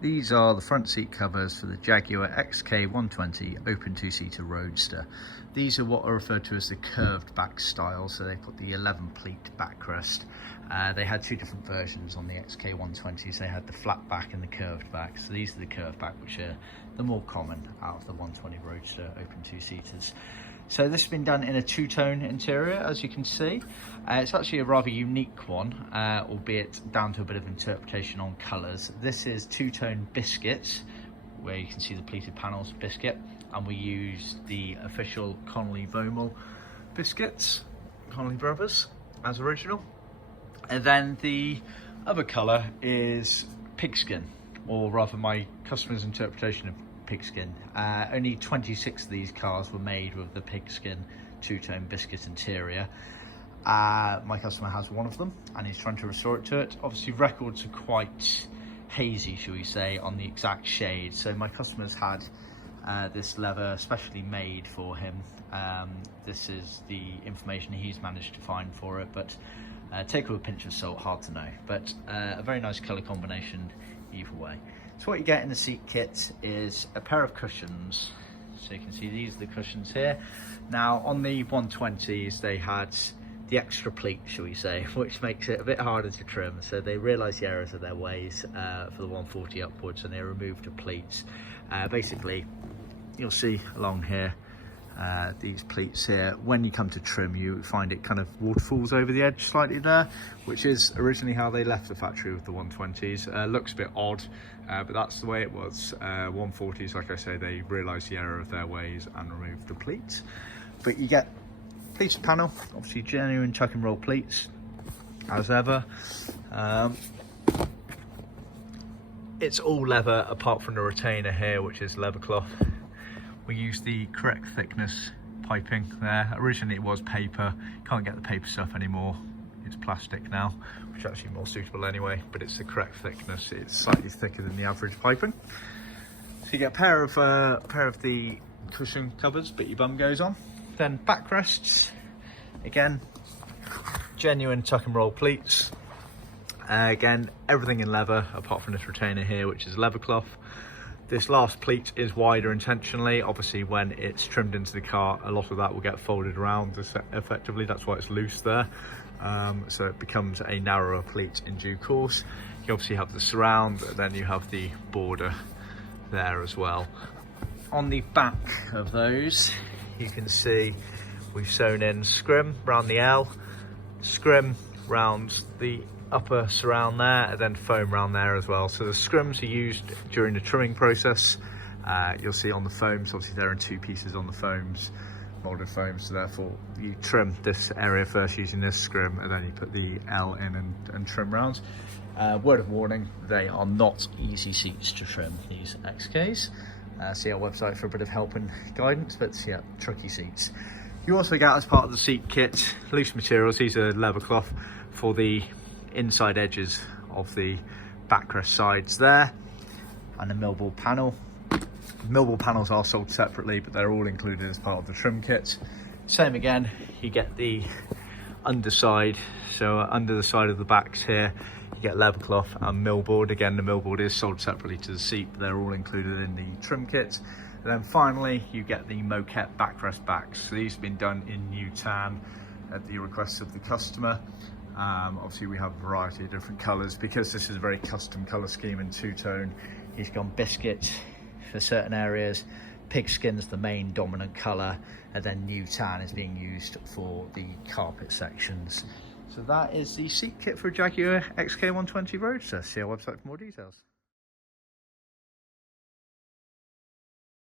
These are the front seat covers for the Jaguar XK120 open two-seater Roadster. These are what are referred to as the curved back style, so they put the 11 pleat backrest. They had two different versions on the XK120s. They had the flat back and the curved back. So these are the curved back, which are the more common out of the 120 Roadster open two-seaters. So this has been done in a two-tone interior, as you can see. It's actually a rather unique one, albeit down to a bit of interpretation on colours. This is two-tone biscuit, where you can see the pleated panels biscuit, and we used the official Connolly Vaumol Biscuits, Connolly Brothers, as original. And then the other colour is pigskin, or rather my customer's interpretation of pigskin. Only 26 of these cars were made with the pigskin two-tone biscuit interior. My customer has one of them and he's trying to restore it to it. Obviously records are quite hazy, shall we say, on the exact shade, so my customer's had this leather specially made for him. This is the information he's managed to find for it, but take it with a pinch of salt, hard to know, but a very nice colour combination either way. So what you get in the seat kit is a pair of cushions. So you can see these are the cushions here. Now on the 120s they had the extra pleat, shall we say, which makes it a bit harder to trim. So they realised the errors of their ways for the 140 upwards, and they removed the pleats. Basically, you'll see along here, these pleats here, when you come to trim you find it kind of waterfalls over the edge slightly there, which is originally how they left the factory with the 120s. Looks a bit odd, but that's the way it was. 140s, like I say, they realised the error of their ways and removed the pleats. But you get pleated panel, obviously genuine tuck and roll pleats as ever. It's all leather apart from the retainer here, which is leather cloth. We use the correct thickness piping there. Originally it was paper, can't get the paper stuff anymore. It's plastic now, which is actually more suitable anyway, but it's the correct thickness. It's slightly thicker than the average piping. So you get a pair of the cushion covers, but your bum goes on. Then backrests, again, genuine tuck and roll pleats. Again, everything in leather apart from this retainer here, which is leather cloth. This last pleat is wider intentionally. Obviously when it's trimmed into the car, a lot of that will get folded around effectively. That's why it's loose there. So it becomes a narrower pleat in due course. You obviously have the surround, and then you have the border there as well. On the back of those, you can see we've sewn in scrim around the L, scrim round the upper surround there, and then foam around there as well. So the scrims are used during the trimming process. You'll see on the foams, obviously they're in two pieces on the foams, molded foams, so therefore you trim this area first using this scrim, and then you put the L in and trim round. Word of warning, they are not easy seats to trim, these XKs. See our website for a bit of help and guidance, but yeah, tricky seats. You also get, as part of the seat kit, loose materials. These are leather cloth for the inside edges of the backrest sides there, and a millball panel. Millball panels are sold separately, but they're all included as part of the trim kit. Same again, you get the underside, so under the side of the backs here you get leather cloth and millboard. Again, the millboard is sold separately to the seat, but they're all included in the trim kit. And then finally you get the moquette backrest backs. So these have been done in new tan at the request of the customer. Obviously we have a variety of different colours because this is a very custom colour scheme in two-tone. He's gone biscuit for certain areas, pigskin's the main dominant colour, and then new tan is being used for the carpet sections. So that is the seat kit for Jaguar XK120 Roadster. See our website for more details.